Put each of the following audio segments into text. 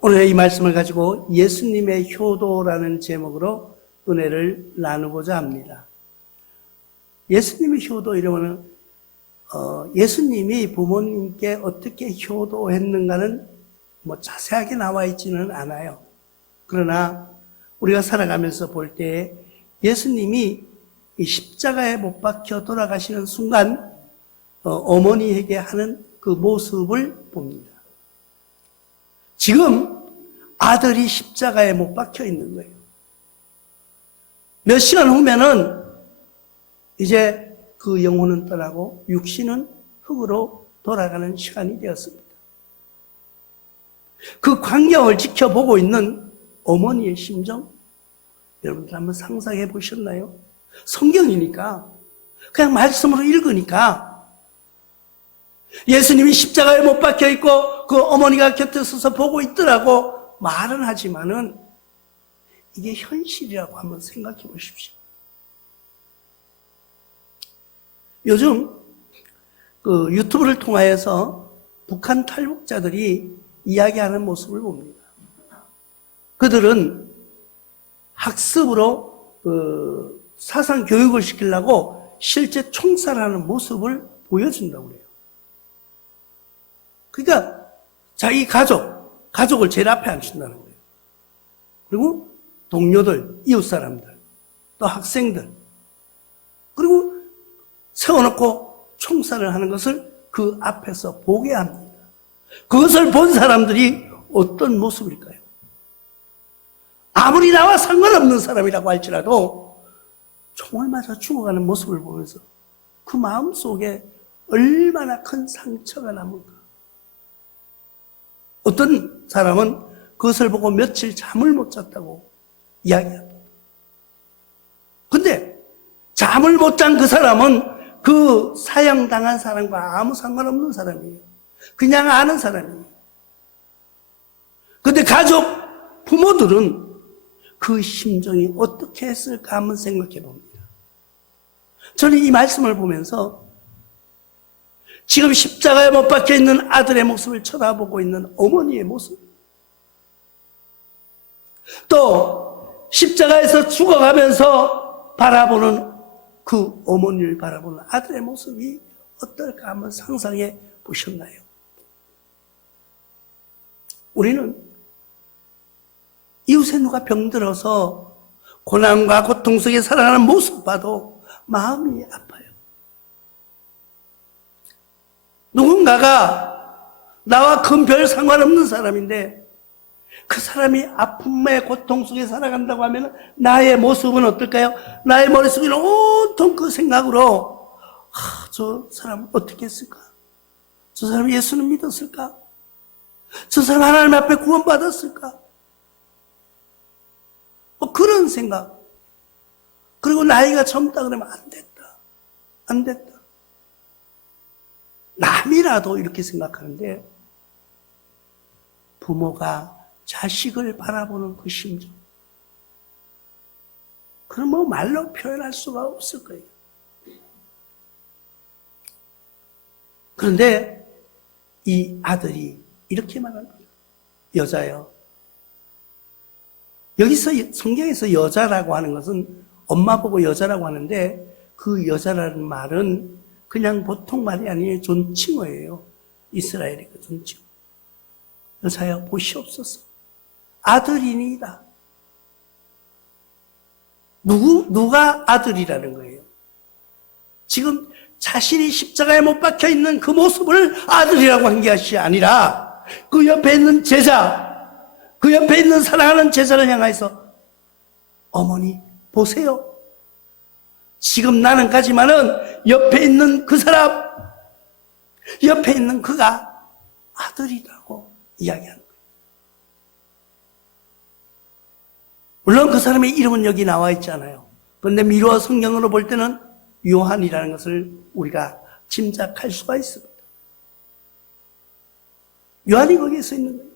오늘 이 말씀을 가지고 예수님의 효도라는 제목으로 은혜를 나누고자 합니다. 예수님의 효도 이러면은 예수님이 부모님께 어떻게 효도했는가는 자세하게 나와 있지는 않아요. 그러나 우리가 살아가면서 볼 때 예수님이 이 십자가에 못 박혀 돌아가시는 순간 어머니에게 하는 그 모습을 봅니다. 지금 아들이 십자가에 못 박혀 있는 거예요. 몇 시간 후면은 이제 그 영혼은 떠나고 육신은 흙으로 돌아가는 시간이 되었습니다. 그 광경을 지켜보고 있는 어머니의 심정, 여러분들 한번 상상해 보셨나요? 성경이니까, 그냥 말씀으로 읽으니까, 예수님이 십자가에 못 박혀 있고 그 어머니가 곁에 서서 보고 있더라고 말은 하지만은 이게 현실이라고 한번 생각해 보십시오. 요즘 그 유튜브를 통하여서 북한 탈북자들이 이야기하는 모습을 봅니다. 그들은 학습으로 사상 교육을 시키려고 실제 총살하는 모습을 보여준다고 그래요. 그러니까 자기 가족을 제일 앞에 앉힌다는 거예요. 그리고 동료들, 이웃 사람들, 또 학생들, 그리고 세워놓고 총살을 하는 것을 그 앞에서 보게 합니다. 그것을 본 사람들이 어떤 모습일까요? 아무리 나와 상관없는 사람이라고 할지라도 총을 맞아 죽어가는 모습을 보면서 그 마음 속에 얼마나 큰 상처가 남을까. 어떤 사람은 그것을 보고 며칠 잠을 못 잤다고 이야기합니다. 근데 잠을 못 잔 그 사람은 그 사형당한 사람과 아무 상관없는 사람이에요. 그냥 아는 사람이에요. 근데 가족, 부모들은 그 심정이 어떻게 했을까 한번 생각해 봅니다. 저는 이 말씀을 보면서 지금 십자가에 못 박혀 있는 아들의 모습을 쳐다보고 있는 어머니의 모습, 또 십자가에서 죽어가면서 바라보는 그 어머니를 바라보는 아들의 모습이 어떨까 한번 상상해 보셨나요? 우리는 이웃에 누가 병들어서 고난과 고통 속에 살아가는 모습 봐도 마음이 아파요. 누군가가 나와 큰 별 상관없는 사람인데 그 사람이 아픔의 고통 속에 살아간다고 하면 나의 모습은 어떨까요? 나의 머릿속에는 온통 그 생각으로 저 사람 어떻게 했을까? 저 사람 예수는 믿었을까? 저 사람 하나님 앞에 구원받았을까? 그런 생각. 그리고 나이가 젊다 그러면 안 됐다. 남이라도 이렇게 생각하는데 부모가 자식을 바라보는 그 심정, 그건 말로 표현할 수가 없을 거예요. 그런데 이 아들이 이렇게 말하는 거예요. 여자요. 여기서 성경에서 여자라고 하는 것은 엄마 보고 여자라고 하는데 그 여자라는 말은 그냥 보통 말이 아니에요. 존칭어예요. 이스라엘의 그 존칭어. 여자여 보시옵소서. 아들이니이다. 누가 아들이라는 거예요? 지금 자신이 십자가에 못 박혀 있는 그 모습을 아들이라고 한 것이 아니라 그 옆에 있는 제자, 그 옆에 있는 사랑하는 제자를 향해서 어머니 보세요. 지금 나는 가지만은 옆에 있는 그 사람, 옆에 있는 그가 아들이라고 이야기하는 거예요. 물론 그 사람의 이름은 여기 나와 있잖아요. 그런데 미루어 성경으로 볼 때는 요한이라는 것을 우리가 짐작할 수가 있습니다. 요한이 거기에 써 있는 거예요.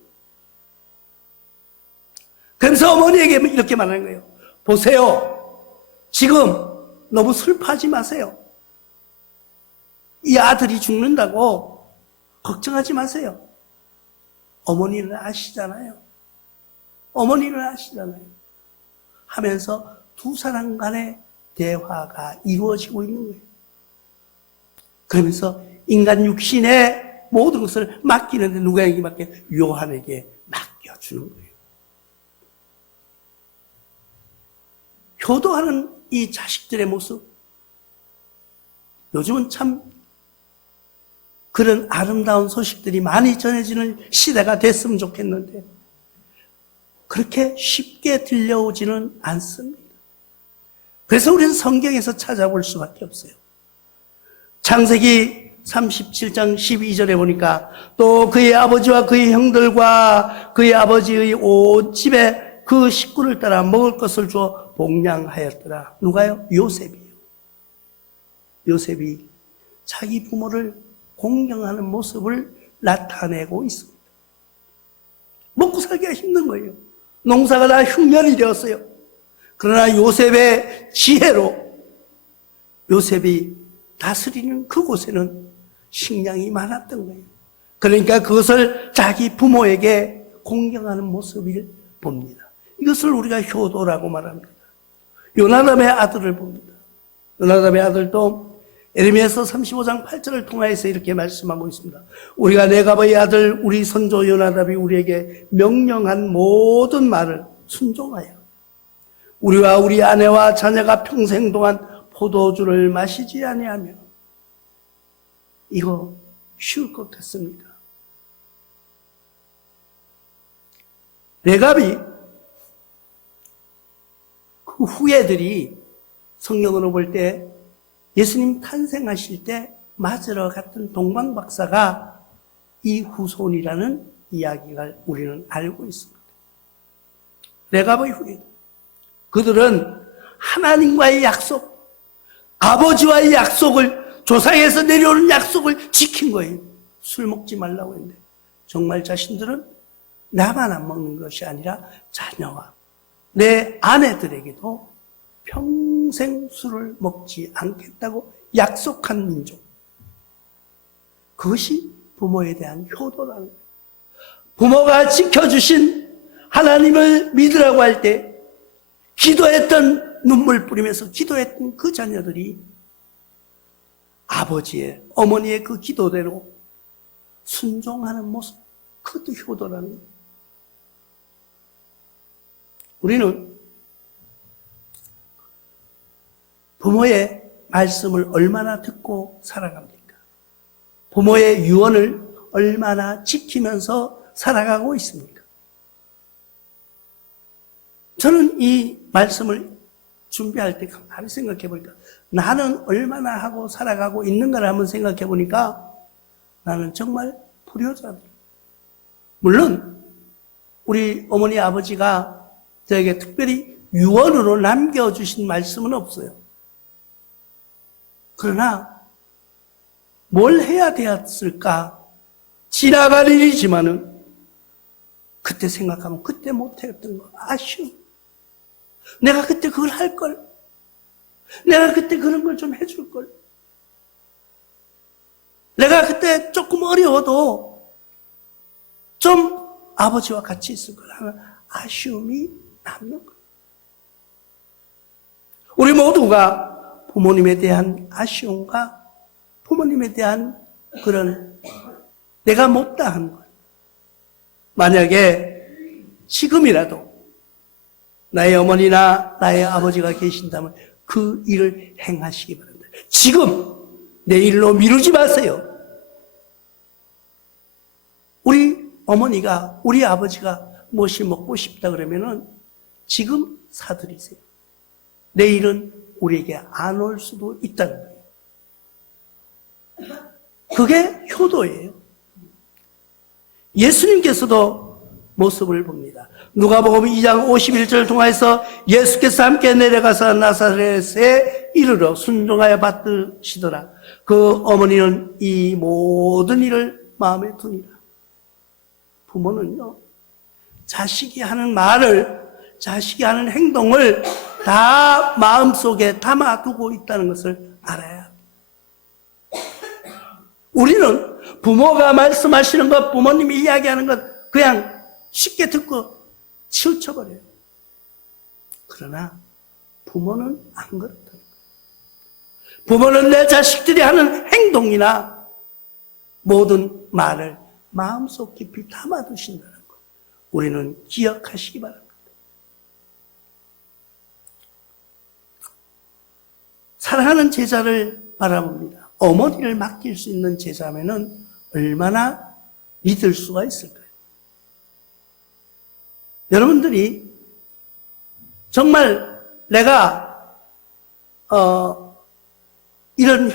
그래서 어머니에게 이렇게 말하는 거예요. 보세요. 지금 너무 슬퍼하지 마세요. 이 아들이 죽는다고 걱정하지 마세요. 어머니는 아시잖아요. 어머니는 아시잖아요. 하면서 두 사람 간의 대화가 이루어지고 있는 거예요. 그러면서 인간 육신의 모든 것을 맡기는데 누가에게 맡겨? 요한에게 맡겨주는 거예요. 효도하는 이 자식들의 모습, 요즘은 참 그런 아름다운 소식들이 많이 전해지는 시대가 됐으면 좋겠는데 그렇게 쉽게 들려오지는 않습니다. 그래서 우리는 성경에서 찾아볼 수밖에 없어요. 창세기 37장 12절에 보니까 또 그의 아버지와 그의 형들과 그의 아버지의 온 집에 그 식구를 따라 먹을 것을 주어 복량하였더라. 누가요? 요셉이요. 요셉이 자기 부모를 공경하는 모습을 나타내고 있습니다. 먹고 살기가 힘든 거예요. 농사가 다 흉년이 되었어요. 그러나 요셉의 지혜로 요셉이 다스리는 그곳에는 식량이 많았던 거예요. 그러니까 그것을 자기 부모에게 공경하는 모습을 봅니다. 이것을 우리가 효도라고 말합니다. 요나답의 아들을 봅니다. 요나답의 아들도 에레미야서 35장 8절을 통하여서 이렇게 말씀하고 있습니다. 우리가 레갑의 아들 우리 선조 요나답이 우리에게 명령한 모든 말을 순종하여 우리와 우리 아내와 자녀가 평생 동안 포도주를 마시지 아니하며. 이거 쉬울 것 같습니까? 레갑이 그 후예들이 성경으로 볼 때 예수님 탄생하실 때 맞으러 갔던 동방박사가 이 후손이라는 이야기를 우리는 알고 있습니다. 레갑의 후예들. 그들은 하나님과의 약속, 아버지와의 약속을, 조상에서 내려오는 약속을 지킨 거예요. 술 먹지 말라고 했는데 정말 자신들은 나만 안 먹는 것이 아니라 자녀와 내 아내들에게도 평생 술을 먹지 않겠다고 약속한 민족. 그것이 부모에 대한 효도라는 거예요. 부모가 지켜주신 하나님을 믿으라고 할 때 기도했던, 눈물 뿌리면서 기도했던 그 자녀들이 아버지의, 어머니의 그 기도대로 순종하는 모습, 그것도 효도라는 거예요. 우리는 부모의 말씀을 얼마나 듣고 살아갑니까? 부모의 유언을 얼마나 지키면서 살아가고 있습니까? 저는 이 말씀을 준비할 때 가만히 생각해 보니까 나는 얼마나 하고 살아가고 있는가를 한번 생각해 보니까 나는 정말 불효자다. 물론 우리 어머니 아버지가 저에게 특별히 유언으로 남겨주신 말씀은 없어요. 그러나 뭘 해야 되었을까? 지나갈 일이지만은 그때 생각하면 그때 못했던 거 아쉬워. 내가 그때 그걸 할걸. 내가 그때 그런 걸 좀 해줄걸. 내가 그때 조금 어려워도 좀 아버지와 같이 있을걸 하는 아쉬움이 남는 거예요. 우리 모두가 부모님에 대한 아쉬움과 부모님에 대한 그런 내가 못다한 것. 만약에 지금이라도 나의 어머니나 나의 아버지가 계신다면 그 일을 행하시기 바랍니다. 지금 내일로 미루지 마세요. 우리 어머니가, 우리 아버지가 무엇이 먹고 싶다 그러면은 지금 사드리세요. 내일은 우리에게 안 올 수도 있다는 거예요. 그게 효도예요. 예수님께서도 모습을 봅니다. 누가복음 2장 51절 통해서 예수께서 함께 내려가서 나사렛에 이르러 순종하여 받으시더라. 그 어머니는 이 모든 일을 마음에 두니라. 부모는요, 자식이 하는 말을, 자식이 하는 행동을 다 마음속에 담아두고 있다는 것을 알아야 합니다. 우리는 부모가 말씀하시는 것, 부모님이 이야기하는 것 그냥 쉽게 듣고 치우쳐버려요. 그러나 부모는 안 그렇다는 거예요. 부모는 내 자식들이 하는 행동이나 모든 말을 마음속 깊이 담아두신다는 거, 우리는 기억하시기 바랍니다. 사랑하는 제자를 바라봅니다. 어머니를 맡길 수 있는 제자면은 얼마나 믿을 수가 있을까요? 여러분들이 정말 내가 이런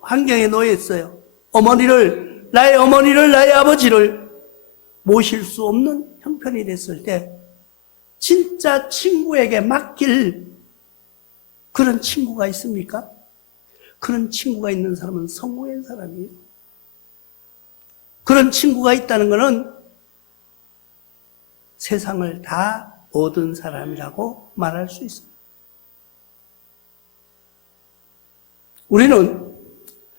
환경에 놓여 있어요. 나의 어머니를, 나의 아버지를 모실 수 없는 형편이 됐을 때 진짜 친구에게 맡길 그런 친구가 있습니까? 그런 친구가 있는 사람은 성공한 사람이에요. 그런 친구가 있다는 것은 세상을 다 얻은 사람이라고 말할 수 있습니다. 우리는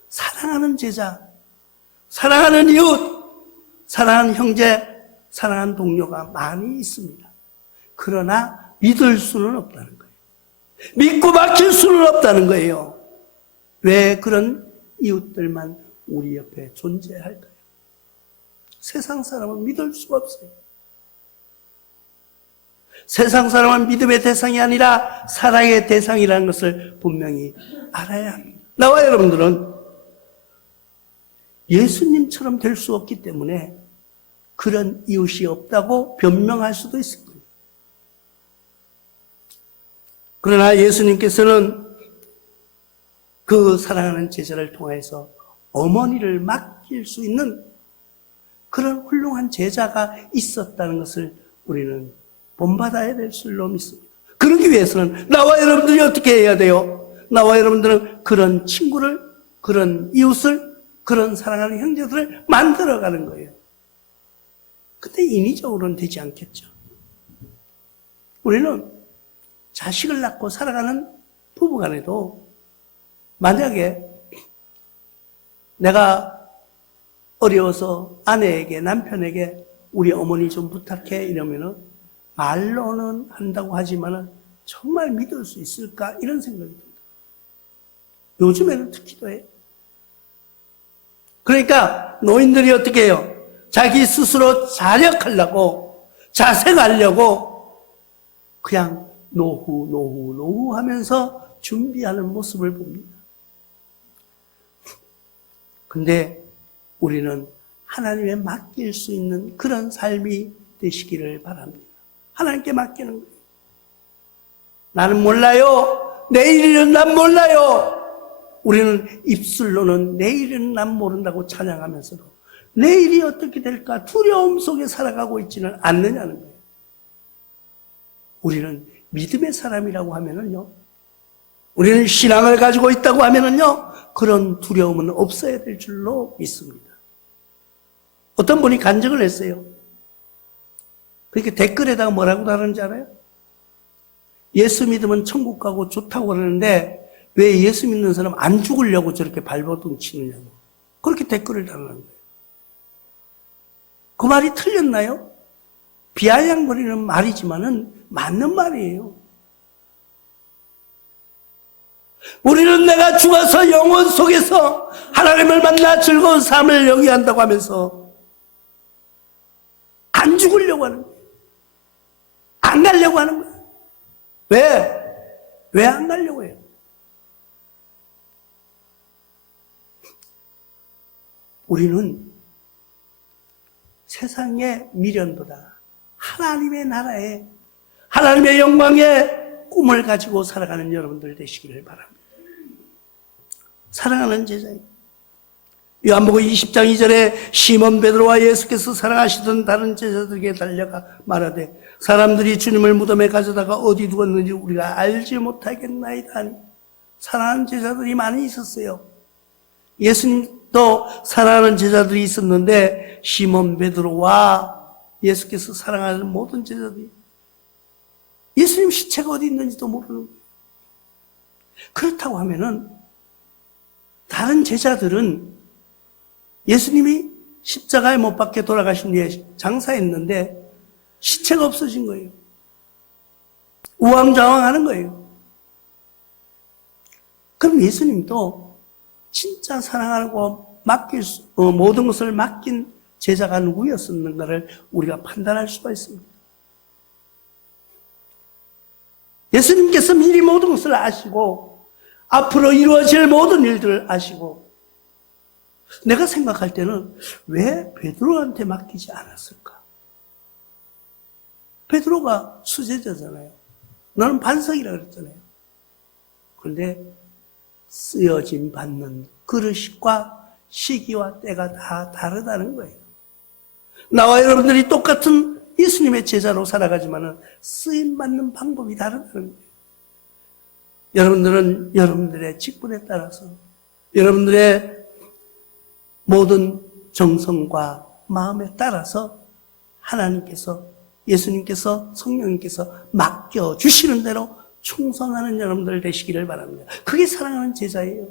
사랑하는 제자, 사랑하는 이웃, 사랑하는 형제, 사랑하는 동료가 많이 있습니다. 그러나 믿을 수는 없다는 거예요. 믿고 맡길 수는 없다는 거예요. 왜 그런 이웃들만 우리 옆에 존재할까요? 세상 사람은 믿을 수가 없어요. 세상 사람은 믿음의 대상이 아니라 사랑의 대상이라는 것을 분명히 알아야 합니다. 나와 여러분들은 예수님처럼 될 수 없기 때문에 그런 이웃이 없다고 변명할 수도 있을 거예요. 그러나 예수님께서는 그 사랑하는 제자를 통해서 어머니를 맡길 수 있는 그런 훌륭한 제자가 있었다는 것을 우리는 본받아야 될 줄로 믿습니다. 그러기 위해서는 나와 여러분들이 어떻게 해야 돼요? 나와 여러분들은 그런 친구를, 그런 이웃을, 그런 사랑하는 형제들을 만들어가는 거예요. 근데 인위적으로는 되지 않겠죠. 우리는 자식을 낳고 살아가는 부부간에도 만약에 내가 어려워서 아내에게, 남편에게 우리 어머니 좀 부탁해 이러면은 말로는 한다고 하지만은 정말 믿을 수 있을까? 이런 생각이 듭니다. 요즘에는 특히도 해요. 그러니까 노인들이 어떻게 해요? 자기 스스로 자력하려고, 자생하려고 그냥 노후 하면서 준비하는 모습을 봅니다. 근데 우리는 하나님에 맡길 수 있는 그런 삶이 되시기를 바랍니다. 하나님께 맡기는 거예요. 나는 몰라요. 내일은 난 몰라요. 우리는 입술로는 내일은 난 모른다고 찬양하면서도 내일이 어떻게 될까 두려움 속에 살아가고 있지는 않느냐는 거예요. 우리는 믿음의 사람이라고 하면은요, 우리는 신앙을 가지고 있다고 하면은요, 그런 두려움은 없어야 될 줄로 믿습니다. 어떤 분이 간증을 했어요. 그렇게 댓글에다가 뭐라고 다루는지 알아요? 예수 믿으면 천국 가고 좋다고 그러는데 왜 예수 믿는 사람 안 죽으려고 저렇게 발버둥 치느냐고. 그렇게 댓글을 달는 거예요. 그 말이 틀렸나요? 비아냥거리는 말이지만은 맞는 말이에요. 우리는 내가 죽어서 영혼 속에서 하나님을 만나 즐거운 삶을 여기 한다고 하면서 안 죽으려고 하는 거예요. 안 가려고 하는 거예요. 왜 안 가려고 해요? 우리는 세상의 미련보다 하나님의 나라에, 하나님의 영광의 꿈을 가지고 살아가는 여러분들 되시기를 바랍니다. 사랑하는 제자님, 요한복음 20장 2절에 시몬 베드로와 예수께서 사랑하시던 다른 제자들에게 달려가 말하되 사람들이 주님을 무덤에 가져다가 어디 두었는지 우리가 알지 못하겠나이다 하니. 사랑하는 제자들이 많이 있었어요. 예수님도 사랑하는 제자들이 있었는데 시몬 베드로와 예수께서 사랑하는 모든 제자들이 예수님 시체가 어디 있는지도 모르는 거예요. 그렇다고 하면은 다른 제자들은 예수님이 십자가에 못 박혀 돌아가신 뒤에 장사했는데 시체가 없어진 거예요. 우왕좌왕하는 거예요. 그럼 예수님도 진짜 사랑하고 모든 것을 맡긴 제자가 누구였었는가를 우리가 판단할 수가 있습니다. 예수님께서 미리 모든 것을 아시고 앞으로 이루어질 모든 일들을 아시고, 내가 생각할 때는 왜 베드로한테 맡기지 않았을까? 베드로가 수제자잖아요. 너는 반석이라고 그랬잖아요. 그런데 쓰여짐 받는 그릇과 시기와 때가 다 다르다는 거예요. 나와 여러분들이 똑같은 예수님의 제자로 살아가지만은 쓰임 받는 방법이 다르다는 거예요. 여러분들은 여러분들의 직분에 따라서 여러분들의 모든 정성과 마음에 따라서 하나님께서, 예수님께서, 성령님께서 맡겨주시는 대로 충성하는 여러분들 되시기를 바랍니다. 그게 사랑하는 제자예요.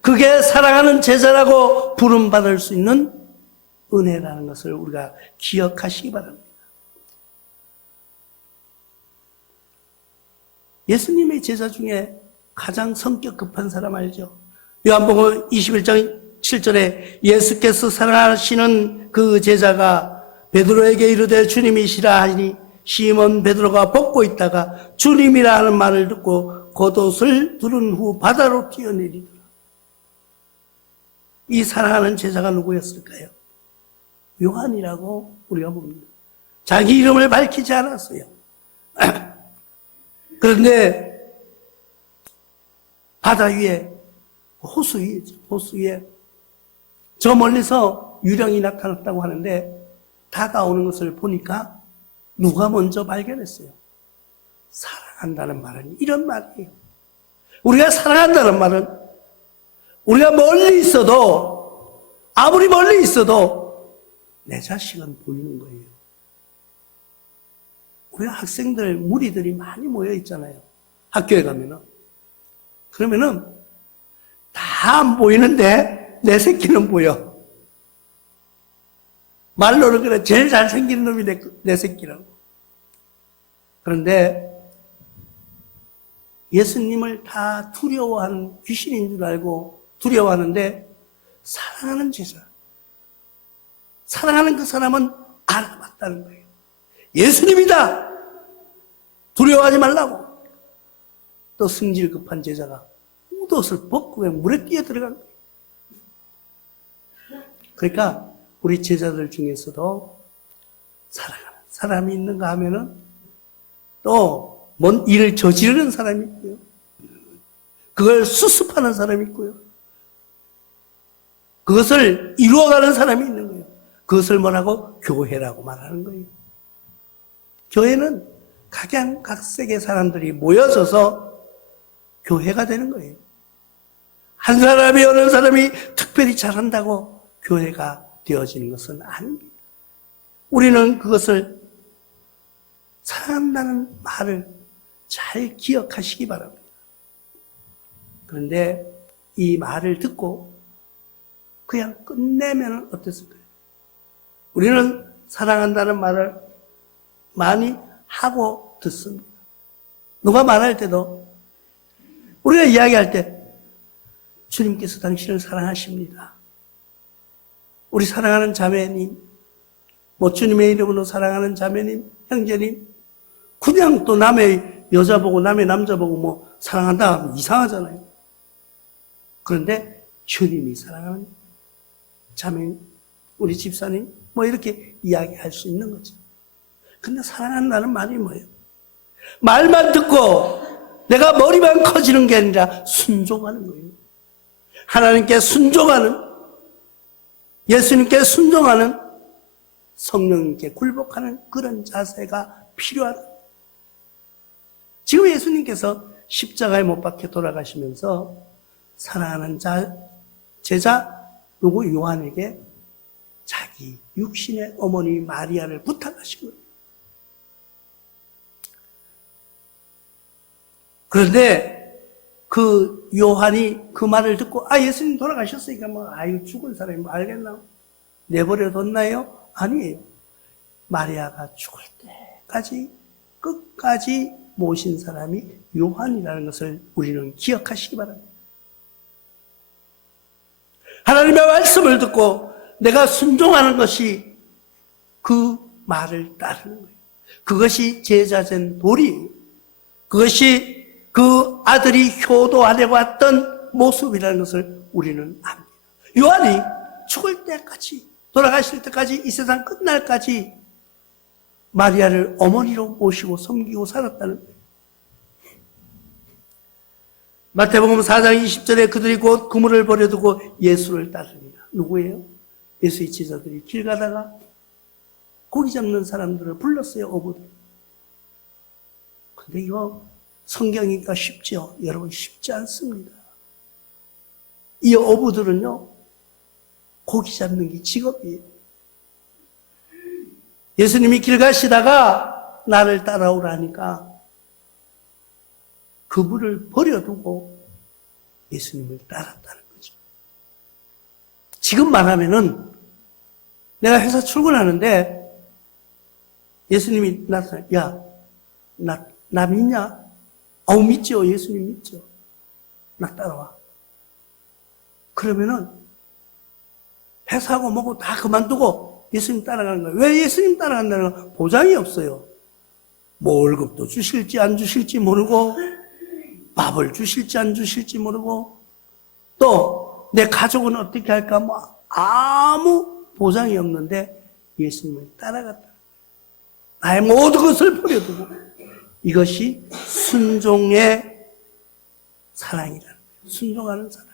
그게 사랑하는 제자라고 부름받을 수 있는 은혜라는 것을 우리가 기억하시기 바랍니다. 예수님의 제자 중에 가장 성격 급한 사람 알죠? 요한복음 21장 7절에 예수께서 사랑하시는 그 제자가 베드로에게 이르되 주님이시라 하니 시몬 베드로가 벗고 있다가 주님이라 하는 말을 듣고 겉옷을 두른 후 바다로 뛰어내리더라. 이 사랑하는 제자가 누구였을까요? 요한이라고 우리가 봅니다. 자기 이름을 밝히지 않았어요. 그런데 바다 위에, 호수 위에 저 멀리서 유령이 나타났다고 하는데 다가오는 것을 보니까 누가 먼저 발견했어요? 사랑한다는 말은 이런 말이에요. 우리가 사랑한다는 말은 우리가 멀리 있어도, 아무리 멀리 있어도 내 자식은 보이는 거예요. 우리가 학생들, 무리들이 많이 모여 있잖아요. 학교에 가면은. 그러면은 다 안 보이는데 내 새끼는 보여. 말로는 그래, 제일 잘생긴 놈이 내 새끼라고. 그런데 예수님을 다 두려워하는 귀신인 줄 알고 두려워하는데 사랑하는 제자, 사랑하는 그 사람은 알아봤다는 거예요. 예수님이다! 두려워하지 말라고. 또 승질 급한 제자가 옷을 벗고 그냥 물에 뛰어 들어간 거예요. 그러니까 우리 제자들 중에서도 사랑하는 사람이 있는가 하면은 또 뭔 일을 저지르는 사람이 있고요. 그걸 수습하는 사람이 있고요. 그것을 이루어가는 사람이 있는 거예요. 그것을 뭐라고? 교회라고 말하는 거예요. 교회는 각양각색의 사람들이 모여져서 교회가 되는 거예요. 한 사람이 어느 사람이 특별히 잘한다고 교회가 되어지는 것은 아닙니다. 우리는 그것을 사랑한다는 말을 잘 기억하시기 바랍니다. 그런데 이 말을 듣고 그냥 끝내면 어땠을까요? 우리는 사랑한다는 말을 많이 하고 듣습니다. 누가 말할 때도 우리가 이야기할 때 주님께서 당신을 사랑하십니다. 우리 사랑하는 자매님, 주님의 이름으로 사랑하는 자매님, 형제님, 그냥 또 남의 여자 보고 남의 남자 보고 사랑한다 하면 이상하잖아요. 그런데 주님이 사랑하는 자매님, 우리 집사님, 이렇게 이야기할 수 있는 거죠. 근데 사랑한다는 말이 뭐예요? 말만 듣고 내가 머리만 커지는 게 아니라 순종하는 거예요. 하나님께 순종하는, 예수님께 순종하는, 성령님께 굴복하는 그런 자세가 필요하다. 지금 예수님께서 십자가에 못 박혀 돌아가시면서 사랑하는 제자 누구 요한에게 자기 육신의 어머니 마리아를 부탁하신 거예요. 그런데 그 요한이 그 말을 듣고 예수님 돌아가셨으니까 죽은 사람이 알겠나? 내버려뒀나요? 아니에요. 마리아가 죽을 때까지 끝까지 모신 사람이 요한이라는 것을 우리는 기억하시기 바랍니다. 하나님의 말씀을 듣고 내가 순종하는 것이 그 말을 따르는 거예요. 그것이 제자된 도리예요. 그것이 그 아들이 효도하려고 했던 모습이라는 것을 우리는 압니다. 요한이 죽을 때까지, 돌아가실 때까지, 이 세상 끝날까지 마리아를 어머니로 모시고 섬기고 살았다는 거예요. 마태복음 4장 20절에 그들이 곧 그물을 버려두고 예수를 따르니라. 누구예요? 예수의 제자들이 길 가다가 고기 잡는 사람들을 불렀어요, 어부들. 근데 이거 성경이니까 쉽죠? 여러분, 쉽지 않습니다. 이 어부들은요, 고기 잡는 게 직업이에요. 예수님이 길 가시다가 나를 따라오라니까 그물을 버려두고 예수님을 따랐다는 거죠. 지금 말하면은 내가 회사 출근하는데 예수님이 나타나, 야, 나 믿냐? 믿죠. 예수님 믿죠. 나 따라와. 그러면은 회사하고 뭐고 다 그만두고 예수님 따라가는 거예요. 왜 예수님 따라간다는 건 보장이 없어요. 뭐 월급도 주실지 안 주실지 모르고, 밥을 주실지 안 주실지 모르고, 또 내 가족은 어떻게 할까, 뭐 아무 보장이 없는데 예수님을 따라갔다. 나의 모든 것을 버려두고. 이것이 순종의 사랑이라는 거예요. 순종하는 사랑.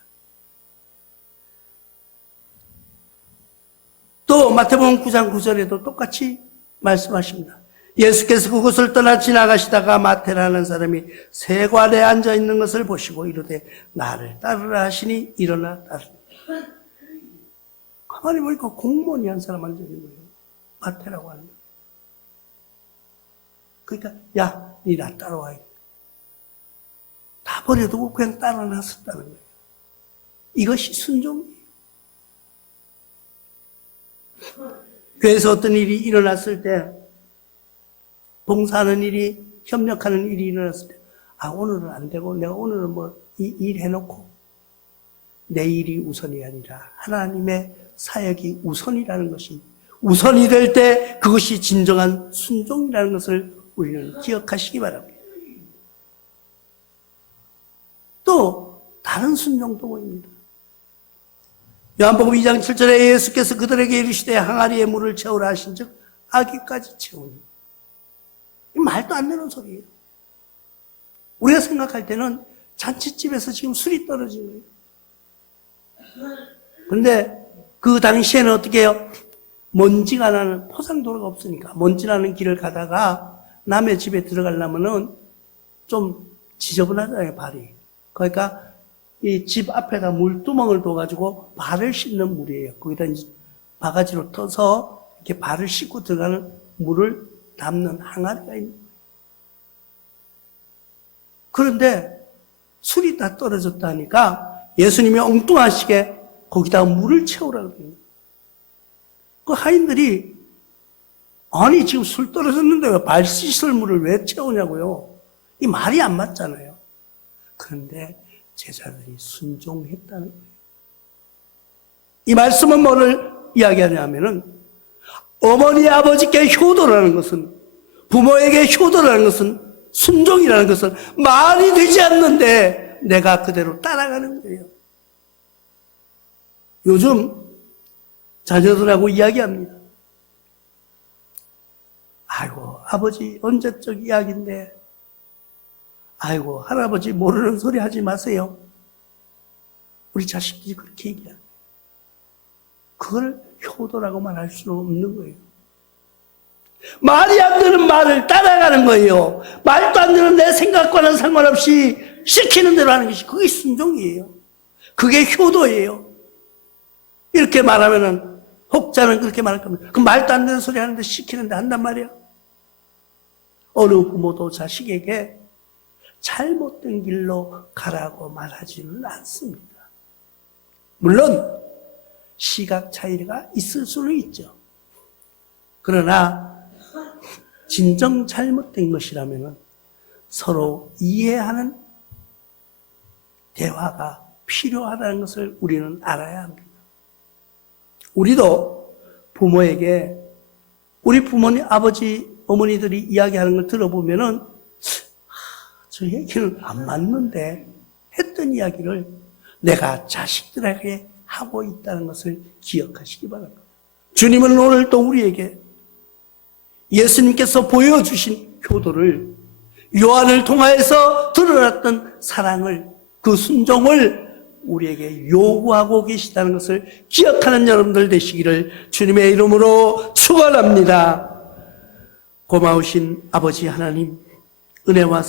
또 마태복음 9장 9절에도 똑같이 말씀하십니다. 예수께서 그곳을 떠나 지나가시다가 마태라는 사람이 세관에 앉아 있는 것을 보시고 이르되 나를 따르라 하시니 일어나 따르니. 가만히 보니까 공무원이 한 사람 앉아 있는 거예요. 마태라고 하는 거예요. 그러니까 야, 니 나 따라와. 다 버려두고 그냥 따라 나섰다는 거예요. 이것이 순종이에요. 교회에서 어떤 일이 일어났을 때, 봉사하는 일이, 협력하는 일이 일어났을 때, 오늘은 안 되고, 내가 오늘은 뭐, 일 해놓고, 내 일이 우선이 아니라, 하나님의 사역이 우선이라는 것이, 우선이 될 때, 그것이 진정한 순종이라는 것을 우리는 기억하시기 바랍니다. 또, 다른 순종도 보입니다. 요한복음 2장 7절에 예수께서 그들에게 이르시되 항아리에 물을 채우라 하신즉 아기까지 채우니. 말도 안 되는 소리예요. 우리가 생각할 때는 잔치집에서 지금 술이 떨어진 거예요. 그런데 그 당시에는 어떻게 해요? 먼지가 나는, 포상도로가 없으니까 먼지 나는 길을 가다가 남의 집에 들어가려면은 좀 지저분하잖아요, 발이. 그러니까 이 집 앞에다 물두멍을 둬가지고 발을 씻는 물이에요. 거기다 이제 바가지로 터서 이렇게 발을 씻고 들어가는 물을 담는 항아리가 있는 거예요. 그런데 술이 다 떨어졌다니까 예수님이 엉뚱하시게 거기다가 물을 채우라고 그래요. 그 하인들이 아니 지금 술 떨어졌는데 왜 발 씻을 물을 왜 채우냐고요. 이 말이 안 맞잖아요. 그런데 제자들이 순종했다는 거예요. 이 말씀은 뭐를 이야기하냐면은 어머니 아버지께 효도라는 것은, 부모에게 효도라는 것은, 순종이라는 것은 말이 되지 않는데 내가 그대로 따라가는 거예요. 요즘 자녀들하고 이야기합니다. 아이고 아버지 언제적 이야기인데, 아이고 할아버지 모르는 소리 하지 마세요. 우리 자식들이 그렇게 얘기해요. 그걸 효도라고만 할 수는 없는 거예요. 말이 안 되는 말을 따라가는 거예요. 말도 안 되는 내 생각과는 상관없이 시키는 대로 하는 것이, 그게 순종이에요. 그게 효도예요. 이렇게 말하면은 혹자는 그렇게 말할 겁니다. 그 말도 안 되는 소리 하는데 시키는데 한단 말이야. 어느 부모도 자식에게 잘못된 길로 가라고 말하지는 않습니다. 물론 시각 차이가 있을 수는 있죠. 그러나 진정 잘못된 것이라면 서로 이해하는 대화가 필요하다는 것을 우리는 알아야 합니다. 우리도 부모에게 우리 부모님, 아버지, 어머니들이 이야기하는 걸 들어보면은 저 얘기는 안 맞는데 했던 이야기를 내가 자식들에게 하고 있다는 것을 기억하시기 바랍니다. 주님은 오늘 또 우리에게 예수님께서 보여주신 효도를 요한을 통하여서 드러났던 사랑을 그 순종을 우리에게 요구하고 계시다는 것을 기억하는 여러분들 되시기를 주님의 이름으로 축원합니다. 고마우신 아버지 하나님, 은혜와